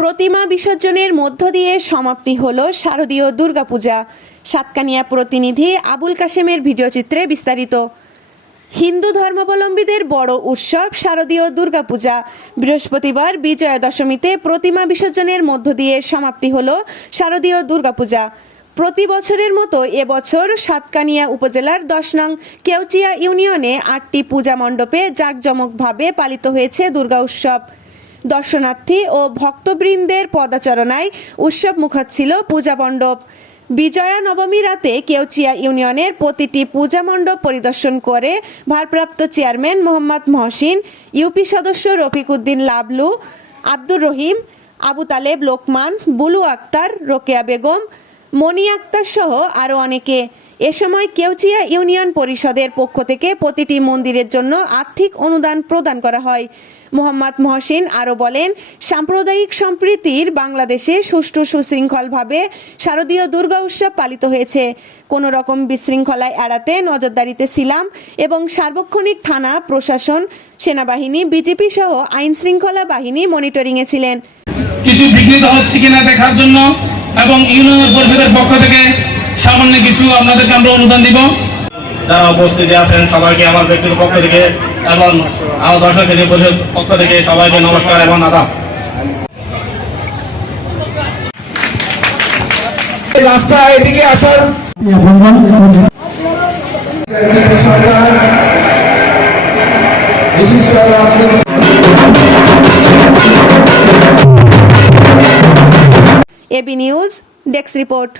প্রতিমা বিসর্জনের মধ্য দিয়ে সমাপ্তি হলো শারদীয় দুর্গাপূজা। সাতকানিয়া প্রতিনিধি আবুল কাশেমের ভিডিওচিত্রে বিস্তারিত। হিন্দু ধর্মাবলম্বীদের বড় উৎসব শারদীয় দুর্গাপূজা বৃহস্পতিবার বিজয়া দশমীতে প্রতিমা বিসর্জনের মধ্য দিয়ে সমাপ্তি হলো শারদীয় দুর্গাপূজা। প্রতি বছরের মতো এবছর সাতকানিয়া উপজেলার 10 নং কেউচিয়া ইউনিয়নে 8টি পূজা মণ্ডপে জাঁকজমকভাবে পালিত হয়েছে দুর্গা উৎসব। দর্শনার্থী ও ভক্তবৃন্দের পদাচারণায় উৎসব মুখর ছিল পূজা মণ্ডপ। বিজয়া নবমী রাতে কেউচিয়া ইউনিয়নের প্রতিটি পূজা মণ্ডপ পরিদর্শন করে ভারপ্রাপ্ত চেয়ারম্যান মোহাম্মদ মহসিন, ইউপি সদস্য রফিকুদ্দিন লাবলু, আব্দুর রহিম, আবু তালেব লোকমান, বুলু আক্তার, রোকেয়া বেগম, মনি আক্তার সহ আরও অনেকে। এ সময় কেউচিয়া ইউনিয়ন পরিষদের পক্ষ থেকে প্রতিটি মন্দিরের জন্য আর্থিক অনুদান প্রদান করা হয়। মোহাম্মদ মহসিন আরও বলেন, সাম্প্রদায়িক সম্প্রীতির বাংলাদেশে সুষ্ঠু সুশৃঙ্খলভাবে শারদীয় দুর্গা উৎসব পালিত হয়েছে। কোনো রকম বিশৃঙ্খলা এড়াতে নজরদারিতে ছিলাম এবং সার্বক্ষণিক থানা প্রশাসন, সেনাবাহিনী, বিজেপি সহ আইন শৃঙ্খলা বাহিনী মনিটরিংয়ে ছিলেন। কিছু বিঘ্নিত হচ্ছে কিনা দেখার জন্য এবং ইউনিয়ন পরিষদের পক্ষ থেকে সামান্য কিছু আপনাদেরকে আমরা অনুদান দিব। যারা উপস্থিত আছেন সবাইকে আমার ব্যক্তিগত পক্ষ থেকে এবং আমার দর্শকদের পরিষদ পক্ষ থেকে সবাইকে নমস্কার এবং আদাব। রাস্তা এদিকে আসার এবি নিউজ ডেস্ক রিপোর্ট।